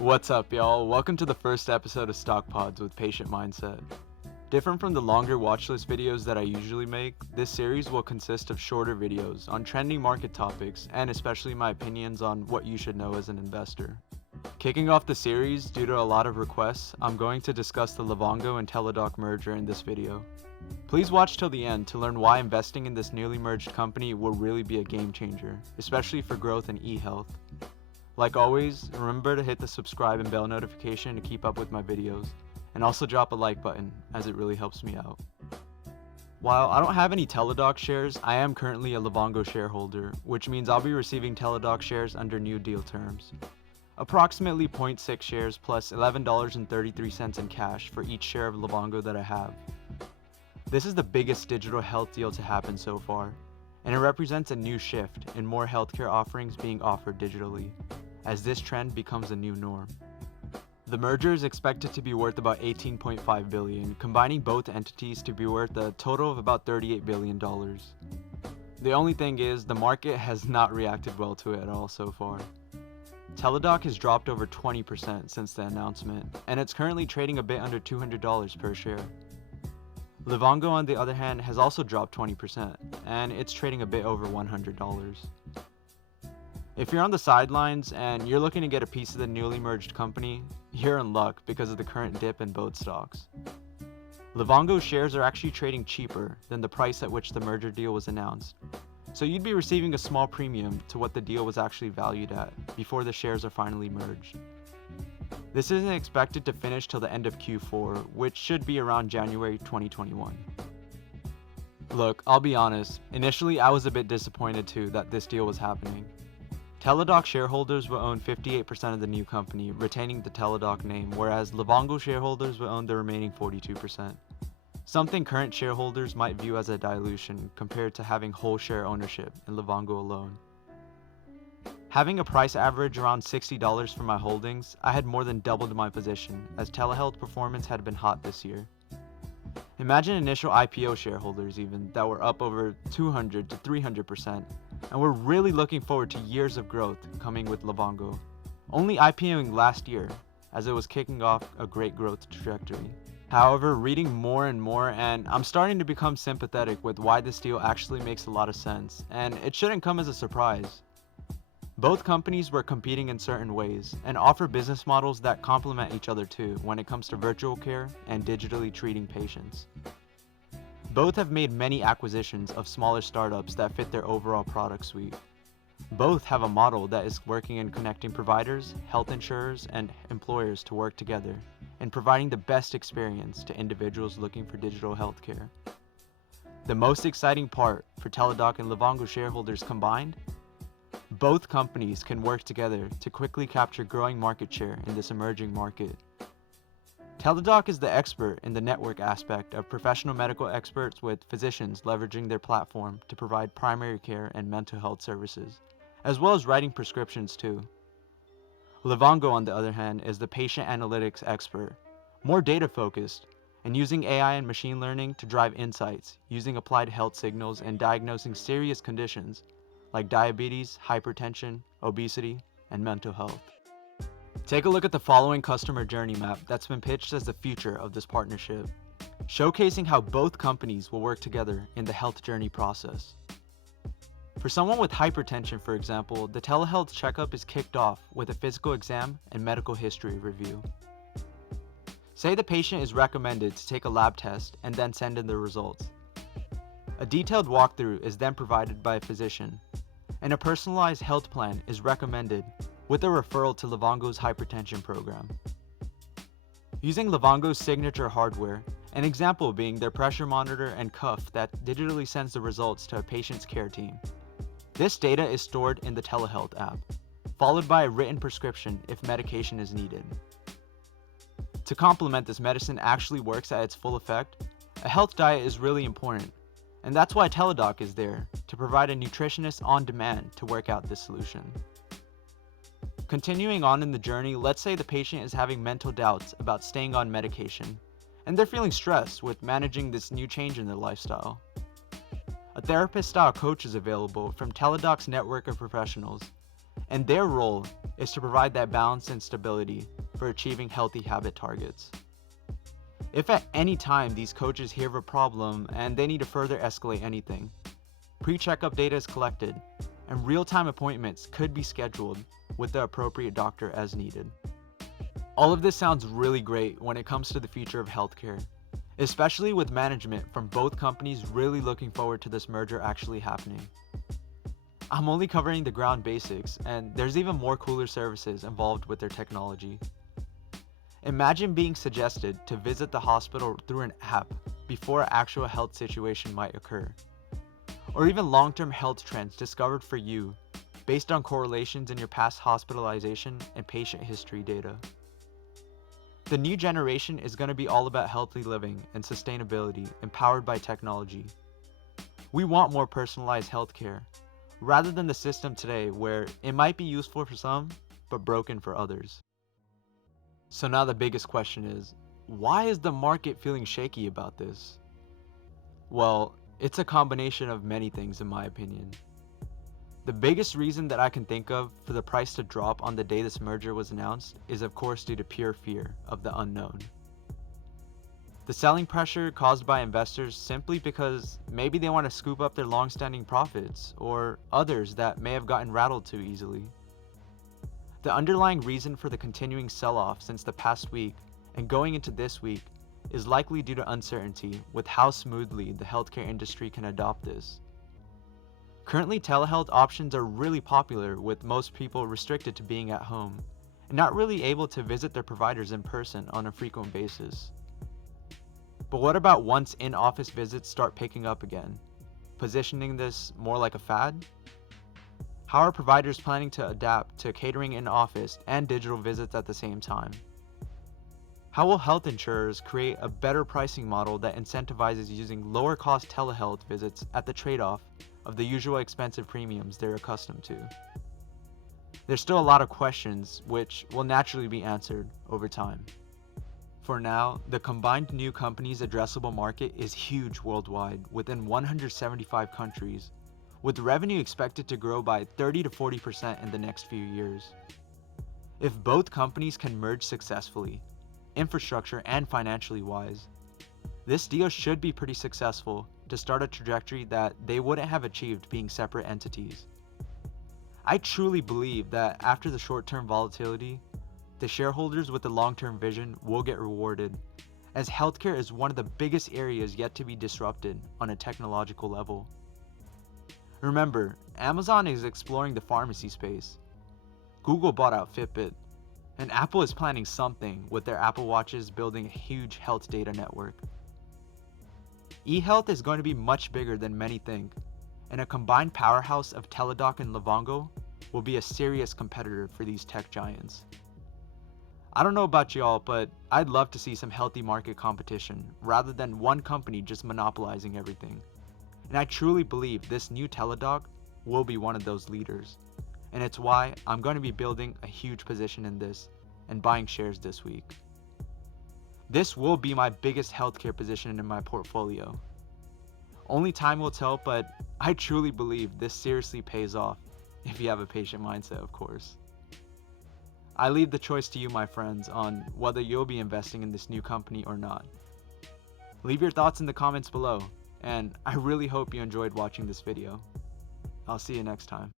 What's up, y'all? Welcome to the first episode of Stock Pods with Patient Mindset. Different from the longer watchlist videos that I usually make, this series will consist of shorter videos on trending market topics and especially my opinions on what you should know as an investor. Kicking off the series, due to a lot of requests, I'm going to discuss the Livongo and Teladoc merger in this video. Please watch till the end to learn why investing in this newly merged company will really be a game changer, especially for growth in eHealth. Like always, remember to hit the subscribe and bell notification to keep up with my videos, and also drop a like button as it really helps me out. While I don't have any Teladoc shares, I am currently a Livongo shareholder, which means I'll be receiving Teladoc shares under new deal terms. Approximately 0.6 shares plus $11.33 in cash for each share of Livongo that I have. This is the biggest digital health deal to happen so far, and it represents a new shift in more healthcare offerings being offered digitally, as this trend becomes a new norm. The merger is expected to be worth about $18.5 billion, combining both entities to be worth a total of about $38 billion. The only thing is, the market has not reacted well to it at all so far. Teladoc has dropped over 20% since the announcement, and it's currently trading a bit under $200 per share. Livongo, on the other hand, has also dropped 20%, and it's trading a bit over $100. If you're on the sidelines and you're looking to get a piece of the newly merged company, you're in luck because of the current dip in both stocks. Livongo shares are actually trading cheaper than the price at which the merger deal was announced, so you'd be receiving a small premium to what the deal was actually valued at before the shares are finally merged. This isn't expected to finish till the end of Q4, which should be around January 2021. Look, I'll be honest, initially I was a bit disappointed too that this deal was happening. Teladoc shareholders will own 58% of the new company, retaining the Teladoc name, whereas Livongo shareholders will own the remaining 42%. Something current shareholders might view as a dilution compared to having whole share ownership in Livongo alone. Having a price average around $60 for my holdings, I had more than doubled my position, as telehealth performance had been hot this year. Imagine initial IPO shareholders even that were up over 200 to 300%, and we're really looking forward to years of growth coming with Livongo, only IPOing last year as it was kicking off a great growth trajectory. However, reading more and more, and I'm starting to become sympathetic with why this deal actually makes a lot of sense, and it shouldn't come as a surprise. Both companies were competing in certain ways and offer business models that complement each other too when it comes to virtual care and digitally treating patients. Both have made many acquisitions of smaller startups that fit their overall product suite. Both have a model that is working in connecting providers, health insurers, and employers to work together in providing the best experience to individuals looking for digital healthcare. The most exciting part for Teladoc and Livongo shareholders combined? Both companies can work together to quickly capture growing market share in this emerging market. Teladoc is the expert in the network aspect of professional medical experts with physicians leveraging their platform to provide primary care and mental health services, as well as writing prescriptions too. Livongo, on the other hand, is the patient analytics expert, more data focused, and using AI and machine learning to drive insights using applied health signals and diagnosing serious conditions like diabetes, hypertension, obesity, and mental health. Take a look at the following customer journey map that's been pitched as the future of this partnership, showcasing how both companies will work together in the health journey process. For someone with hypertension, for example, the telehealth checkup is kicked off with a physical exam and medical history review. Say the patient is recommended to take a lab test and then send in the results. A detailed walkthrough is then provided by a physician, and a personalized health plan is recommended with a referral to Livongo's hypertension program. Using Livongo's signature hardware, an example being their pressure monitor and cuff that digitally sends the results to a patient's care team. This data is stored in the Telehealth app, followed by a written prescription if medication is needed. To complement this medicine actually works at its full effect, a health diet is really important. And that's why Teladoc is there, to provide a nutritionist on demand to work out this solution. Continuing on in the journey, let's say the patient is having mental doubts about staying on medication, and they're feeling stressed with managing this new change in their lifestyle. A therapist-style coach is available from Teladoc's network of professionals and their role is to provide that balance and stability for achieving healthy habit targets. If at any time these coaches hear of a problem and they need to further escalate anything, pre-checkup data is collected and real-time appointments could be scheduled with the appropriate doctor as needed. All of this sounds really great when it comes to the future of healthcare, especially with management from both companies really looking forward to this merger actually happening. I'm only covering the ground basics, and there's even more cooler services involved with their technology. Imagine being suggested to visit the hospital through an app before an actual health situation might occur, or even long-term health trends discovered for you based on correlations in your past hospitalization and patient history data. The new generation is going to be all about healthy living and sustainability empowered by technology. We want more personalized healthcare, rather than the system today where it might be useful for some, but broken for others. So now the biggest question is, why is the market feeling shaky about this? Well, it's a combination of many things in my opinion. The biggest reason that I can think of for the price to drop on the day this merger was announced is of course due to pure fear of the unknown. The selling pressure caused by investors simply because maybe they want to scoop up their long-standing profits, or others that may have gotten rattled too easily. The underlying reason for the continuing sell-off since the past week and going into this week is likely due to uncertainty with how smoothly the healthcare industry can adopt this. Currently, telehealth options are really popular, with most people restricted to being at home and not really able to visit their providers in person on a frequent basis. But what about once in-office visits start picking up again, positioning this more like a fad? How are providers planning to adapt to catering in office and digital visits at the same time? How will health insurers create a better pricing model that incentivizes using lower cost telehealth visits at the trade-off of the usual expensive premiums they're accustomed to? There's still a lot of questions which will naturally be answered over time. For now, the combined new company's addressable market is huge worldwide within 175 countries, with revenue expected to grow by 30 to 40% in the next few years. If both companies can merge successfully, infrastructure and financially wise, this deal should be pretty successful to start a trajectory that they wouldn't have achieved being separate entities. I truly believe that after the short-term volatility, the shareholders with the long-term vision will get rewarded, as healthcare is one of the biggest areas yet to be disrupted on a technological level. Remember, Amazon is exploring the pharmacy space, Google bought out Fitbit, and Apple is planning something with their Apple Watches building a huge health data network. eHealth is going to be much bigger than many think, and a combined powerhouse of Teladoc and Livongo will be a serious competitor for these tech giants. I don't know about y'all, but I'd love to see some healthy market competition rather than one company just monopolizing everything. And I truly believe this new Teladoc will be one of those leaders. And it's why I'm going to be building a huge position in this and buying shares this week. This will be my biggest healthcare position in my portfolio. Only time will tell, but I truly believe this seriously pays off, if you have a patient mindset, of course. I leave the choice to you, my friends, on whether you'll be investing in this new company or not. Leave your thoughts in the comments below, and I really hope you enjoyed watching this video. I'll see you next time.